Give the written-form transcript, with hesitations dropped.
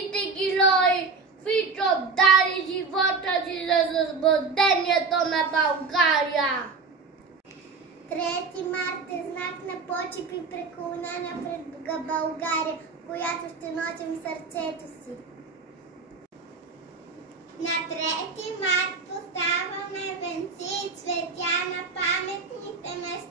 Бедните герои, които дали живота си за освобождението на България. 3 март е знак на почит и преклонена пред България, която ще носим в сърцето си. На 3 март поставяме венци и цветя на паметните места